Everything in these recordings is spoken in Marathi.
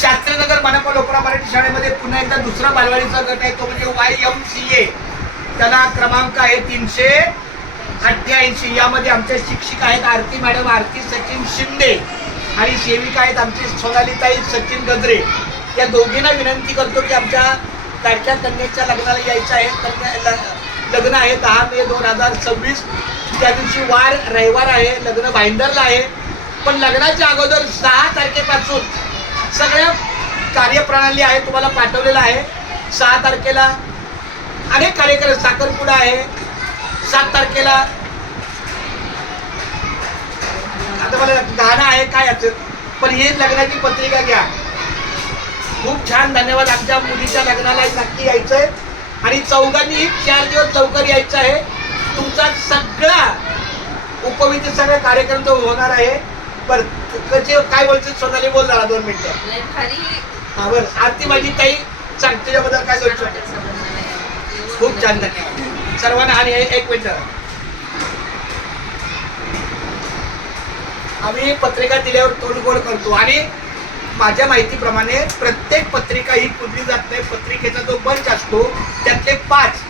शास्त्रीनगर मनपा लोकरा मराठी शाळेमध्ये पुन्हा एकदा दुसरा बालवाडीचा गट आहे, तो म्हणजे YMCA. त्याला क्रमांक आहे 388. यामध्ये आमचे शिक्षिका आहेत आरती मॅडम, आरती सचिन शिंदे, आणि सेविका आहेत आमची सोनालीताई सचिन गजरे. या दोघींना विनंती करतो की आमच्या लाडक्या कन्येच्या लग्नाला यायचं आहे. लग्न आहे 10 मे 2026. त्या दिवशी वार रविवार आहे, लग्न भाईंदरला आहे. पण लग्नाच्या अगोदर 6 तारखेपासून सगळ्या कार्यप्रणाली आहे, तुम्हाला पाठवलेलं आहे. 6 तारखेला अनेक कार्यक्रम, साखरपुडा आहे. 7 तारखेला आता मला गाणं आहे काय असेल, पण ही लग्नाची पत्रिका घ्या. खूप छान, धन्यवाद. आमच्या मुलीच्या लग्नाला नक्की यायचंय आणि चौघांनी 4 दिवस लवकर यायचं आहे. तुमचा सगळा उपविधी सगळे कार्यक्रम तो होणार आहे. बरं काय बोलते सोनाली, बोल जरा 2 मिनिटं. हा बरं, आरती माझी ताई सांग तुझ्याबद्दल काय बोलतो. खूप छान, धन्यवाद सर्वांना. आणि 1 मिनिट, आम्ही पत्रिका दिल्यावर तोडगोड करतो आणि माझ्या माहितीप्रमाणे प्रत्येक पत्रिका ही पुजली जात नाही. पत्रिकेचा जो बंच असतो त्यातले 5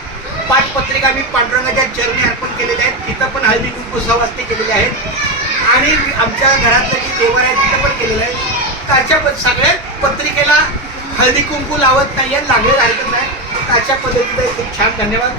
पत्रिका मी पांडुरंगाच्या चरणी अर्पण केलेल्या आहेत. तिथं पण हळदी कुंकू सहवासते केलेले आहेत आणि आमच्या घरातलं जी देवर आहे तिथं पण केलेलं आहे. त्याच्या सगळ्या पत्रिकेला हळदी कुंकू लावत नाही आहे, लागले हरकत नाही. अशा पद्धतीने खूप छान, धन्यवाद.